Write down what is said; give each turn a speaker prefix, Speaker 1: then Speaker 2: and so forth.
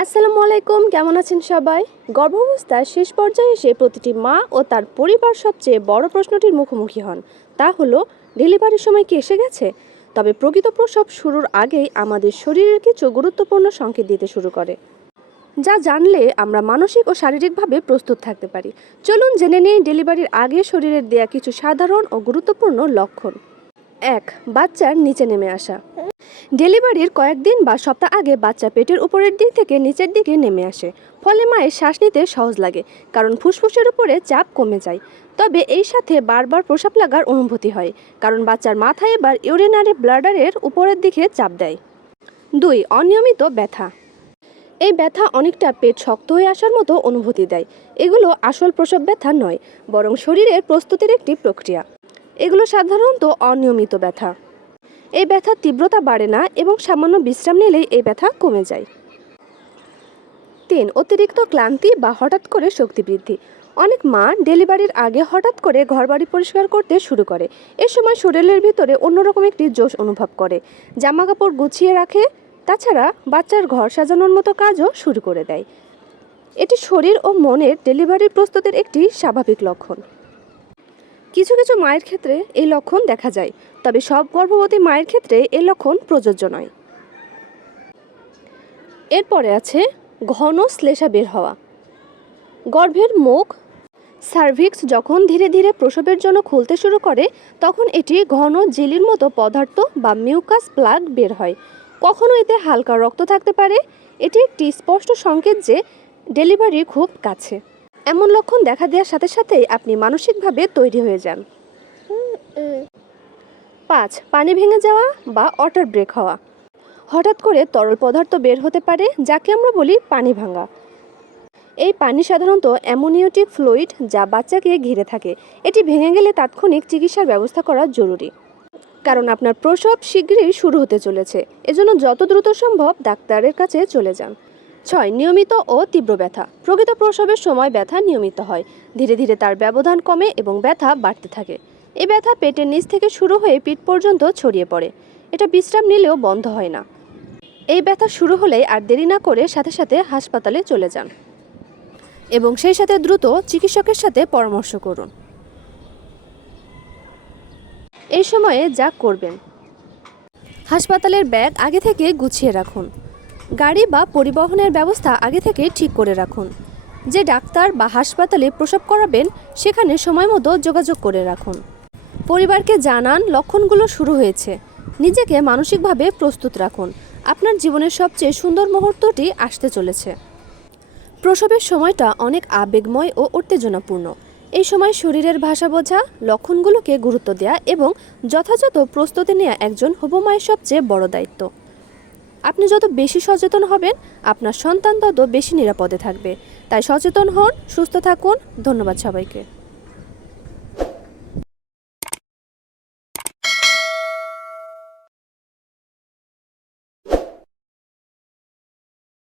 Speaker 1: আসসালামু আলাইকুম, কেমন আছেন সবাই? গর্ভাবস্থার শেষ পর্যায়ে এসে প্রতিটি মা ও তার পরিবার সবচেয়ে বড় প্রশ্নটির মুখোমুখি হন। তা হলো ডেলিভারির সময় কি এসে গেছে? তবে প্রকৃত প্রসব শুরুর আগেই আমাদের শরীরের কিছু গুরুত্বপূর্ণ সংকেত দিতে শুরু করে। যা জানলে আমরা মানসিক ও শারীরিকভাবে প্রস্তুত থাকতে পারি। চলুন জেনে নেই ডেলিভারির আগে শরীরের দেয়া কিছু সাধারণ ও গুরুত্বপূর্ণ লক্ষণ। এক, বাচ্চার নিচে নেমে আসা। ডেলিভারির কয়েকদিন বা সপ্তাহ আগে বাচ্চা পেটের উপরের দিক থেকে নিচের দিকে নেমে আসে। ফলে মায়ের শ্বাস নিতে সহজ লাগে, কারণ ফুসফুসের উপরে চাপ কমে যায়। তবে এই সাথে বারবার প্রসাব লাগার অনুভূতি হয়, কারণ বাচ্চার মাথায় এবার ইউরিনারি ব্লাডারের উপরের দিকে চাপ দেয়। দুই, অনিয়মিত ব্যথা। এই ব্যথা অনেকটা পেট শক্ত হয়ে আসার মতো অনুভূতি দেয়। এগুলো আসল প্রসব ব্যথা নয়, বরং শরীরের প্রস্তুতির একটি প্রক্রিয়া। এগুলো সাধারণত অনিয়মিত ব্যথা। এই ব্যথার তীব্রতা বাড়ে না এবং সামান্য বিশ্রাম নিলেই এই ব্যথা কমে যায়। তিন, অতিরিক্ত ক্লান্তি বা হঠাৎ করে শক্তি বৃদ্ধি। অনেক মা ডেলিভারির আগে হঠাৎ করে ঘরবাড়ি পরিষ্কার করতে শুরু করে। এ সময় শরীরের ভিতরে অন্যরকম একটি জোশ অনুভব করে। জামা কাপড় গুছিয়ে রাখে, তাছাড়া বাচ্চার ঘর সাজানোর মতো কাজও শুরু করে দেয়। এটি শরীর ও মনের ডেলিভারির প্রস্তুতির একটি স্বাভাবিক লক্ষণ। কিছু কিছু মায়ের ক্ষেত্রে এই লক্ষণ দেখা যায়। তবে সব গর্ভবতী মায়ের ক্ষেত্রে এই লক্ষণ প্রযোজ্য নয়। এরপরে আছে ঘন শ্লেষা বের হওয়া। গর্ভের মুখ সার্ভিক্স যখন ধীরে ধীরে প্রসবের জন্য খুলতে শুরু করে, তখন এটি ঘন জেলির মতো পদার্থ বা মিউকাস প্লাগ বের হয়। কখনো এতে হালকা রক্ত থাকতে পারে। এটি একটি স্পষ্ট সংকেত যে ডেলিভারি খুব কাছে। এমন লক্ষণ দেখা দেওয়ার সাথে সাথেই আপনি মানসিকভাবে তৈরি হয়ে যান। পাঁচ, পানি ভেঙে যাওয়া বা ওয়াটার ব্রেক হওয়া। হঠাৎ করে তরল পদার্থ বের হতে পারে, যাকে আমরা বলি পানি ভাঙা। এই পানি সাধারণত অ্যামোনিওটিক ফ্লুইড যা বাচ্চাকে ঘিরে থাকে। এটি ভেঙে গেলে তাৎক্ষণিক চিকিৎসার ব্যবস্থা করা জরুরি। কারণ আপনার প্রসব শীঘ্রই শুরু হতে চলেছে। এজন্য যত দ্রুত সম্ভব ডাক্তারের কাছে চলে যান। ছয়, নিয়মিত ও তীব্র ব্যথা। প্রকৃত প্রসবের সময় ব্যথা নিয়মিত হয়। ধীরে ধীরে তার ব্যবধান কমে এবং ব্যথা বাড়তে থাকে। এই ব্যথা পেটের নিচ থেকে শুরু হয়ে পিঠ পর্যন্ত ছড়িয়ে পড়ে। এটা বিশ্রাম নিলেও বন্ধ হয় না। এই ব্যথা শুরু হলে আর দেরি না করে সাথে সাথে হাসপাতালে চলে যান। এবং সেই সাথে দ্রুত চিকিৎসকের সাথে পরামর্শ করুন। এই সময়ে যা করবেন। হাসপাতালের ব্যাগ আগে থেকে গুছিয়ে রাখুন। গাড়ি বা পরিবহনের ব্যবস্থা আগে থেকে ঠিক করে রাখুন। যে ডাক্তার বা হাসপাতালে প্রসব করাবেন, সেখানে সময় মতো যোগাযোগ করে রাখুন। পরিবারকে জানান, লক্ষণগুলো শুরু হয়েছে। নিজেকে মানসিকভাবে প্রস্তুত রাখুন। আপনার জীবনের সবচেয়ে সুন্দর মুহূর্তটি আসতে চলেছে। প্রসবের সময়টা অনেক আবেগময় ও উত্তেজনাপূর্ণ। এই সময় শরীরের ভাষা বোঝা, লক্ষণগুলোকে গুরুত্ব দেওয়া এবং যথাযথ প্রস্তুতি নেওয়া একজন হবমায়ের সবচেয়ে বড় দায়িত্ব। আপনি যত বেশি সচেতন হবেন, আপনার সন্তান তত বেশি নিরাপদে থাকবে। তাই সচেতন হন, সুস্থ থাকুন। ধন্যবাদ সবাইকে।